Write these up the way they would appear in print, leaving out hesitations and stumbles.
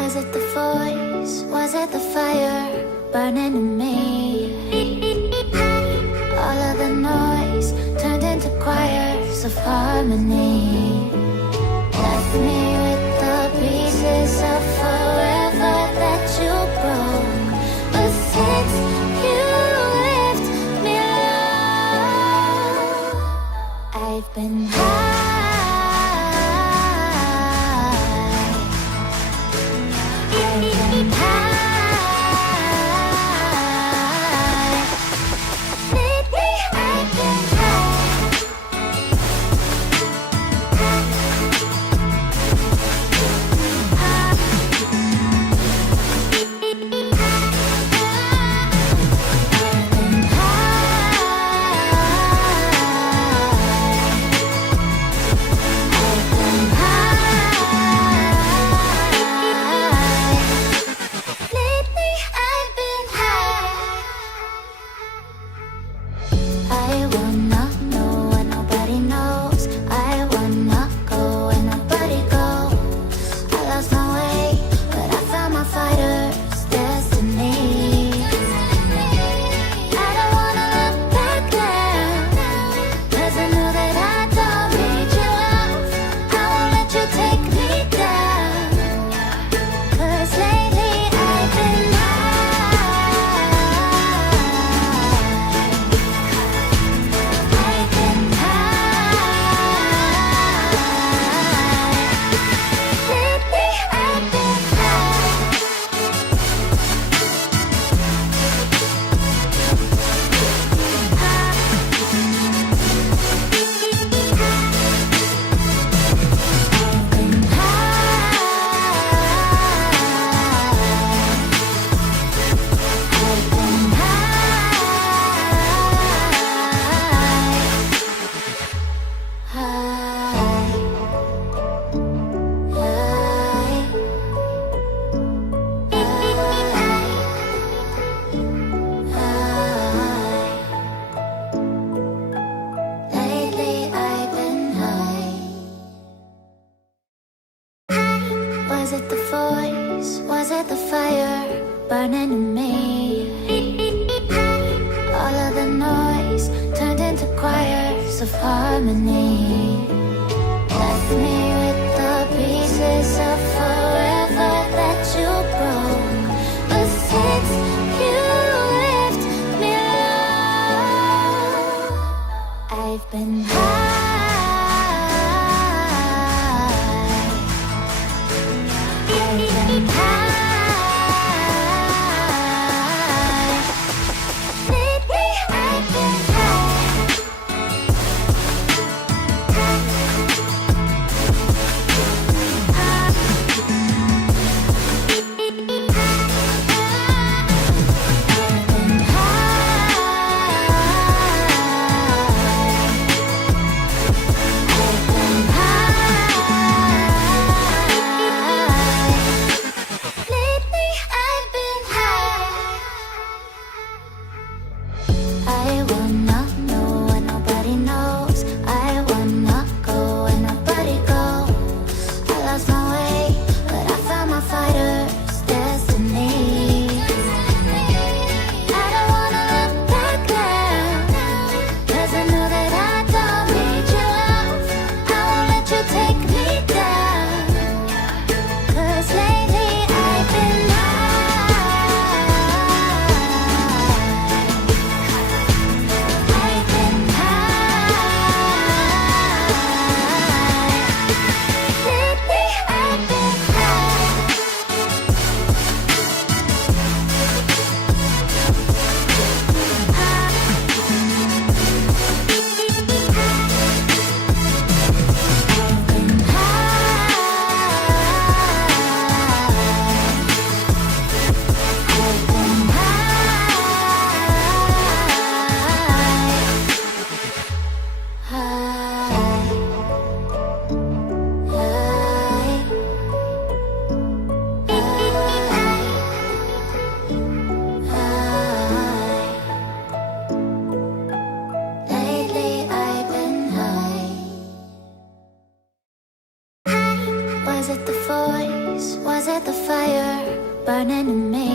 Was it the voice? Was it the fire burning in me? All of the noise turned into choirs of harmony. Left me with the pieces of forever that you broke. But since you left me alone, I've been high. Was it the voice? Was it the fire burning in me? All of the noise turned into choirs of harmony. Left me with the pieces of forever that you broke. But since you left me alone, I've been high. the fire burning in me?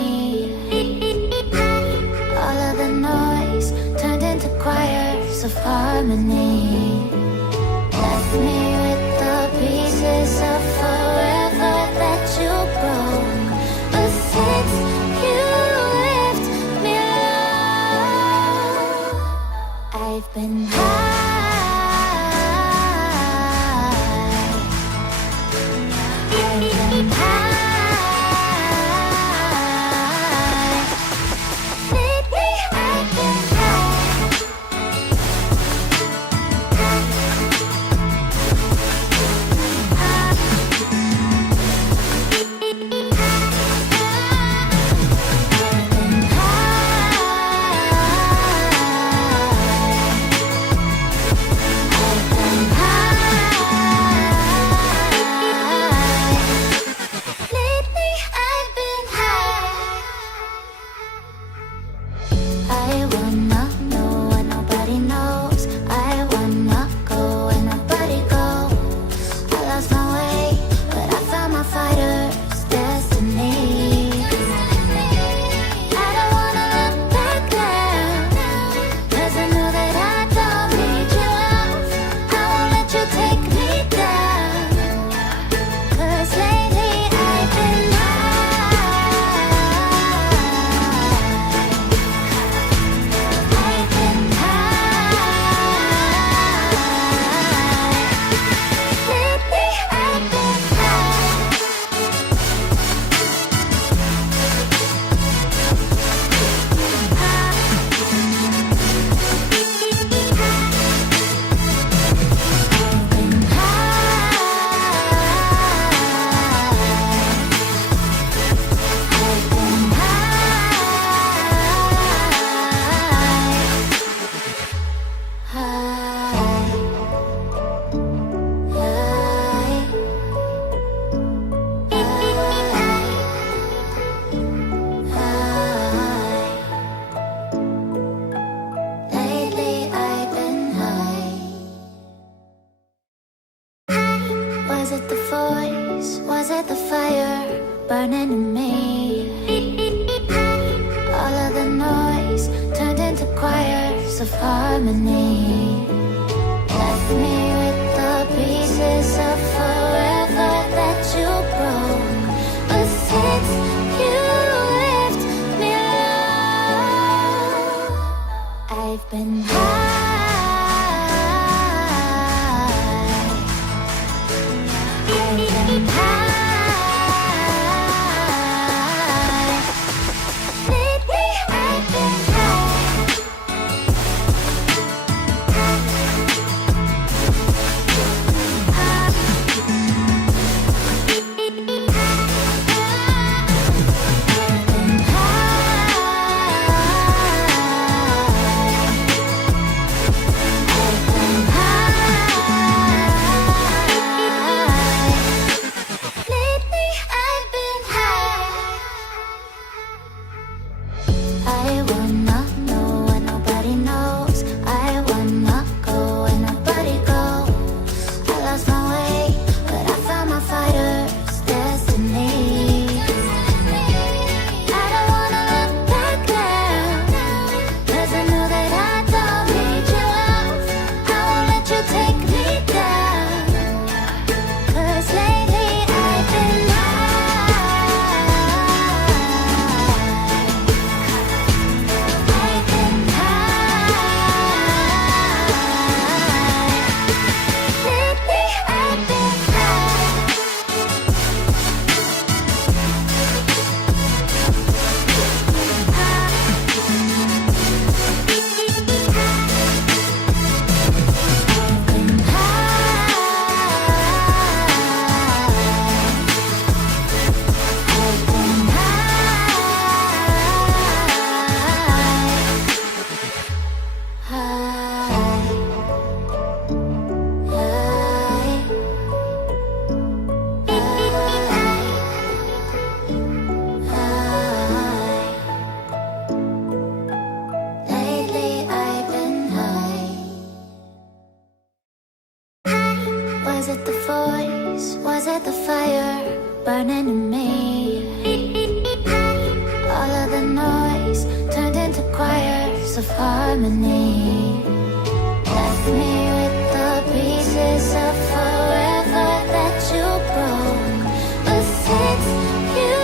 All of the noise turned into choirs of harmony. Left me with the pieces of forever that you broke. But since you left me alone, I've been high. Was it the voice? Was it the fire burning in me? All of the noise turned into choirs of harmony. Left me with the pieces of forever that you broke. But since you left me alone, I've been high. All of the noise turned into choirs of harmony. Left me with the pieces of forever that you broke. But since you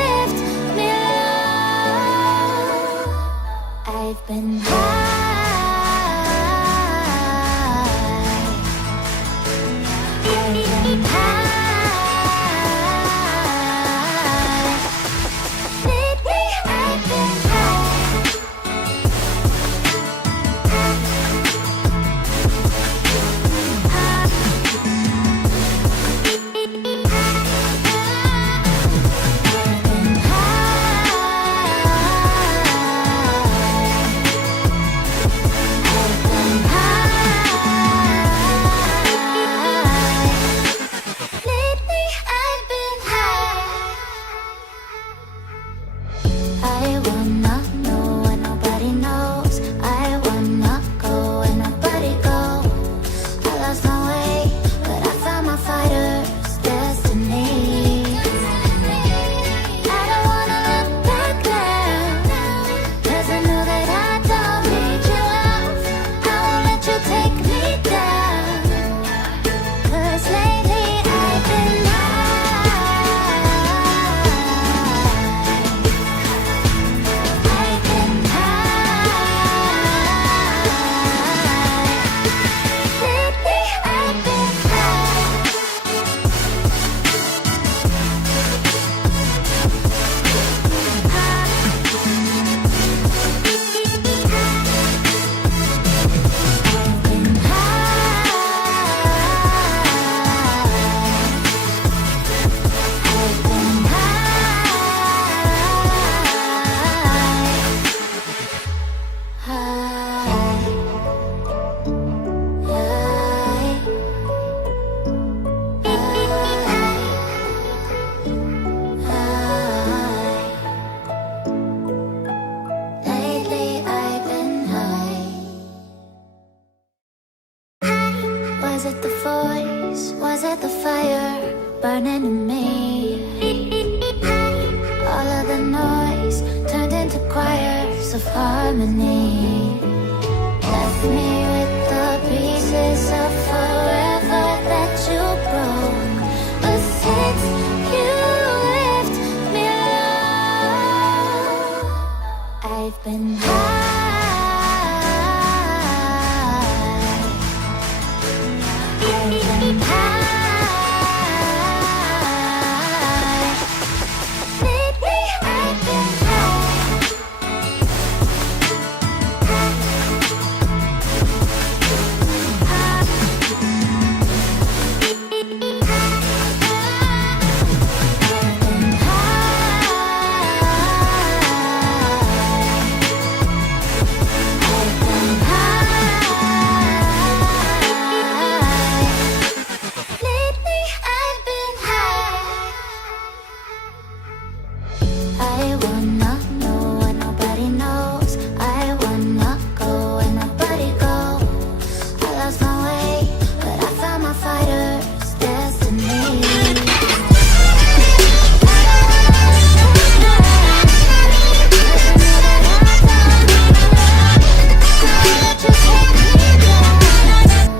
left me alone, I've been high. I've been high. Lately I've been I wanna know when nobody knows. I wanna go when nobody goes. I lost my way, but I found my fighter's destiny. I don't wanna look back now, 'cause I know that I don't need your love. I won't let you take me down, 'cause lately I've been Was it the voice? Was it the fire burning in me? All of the noise turned into choirs of harmony. Left me with the pieces of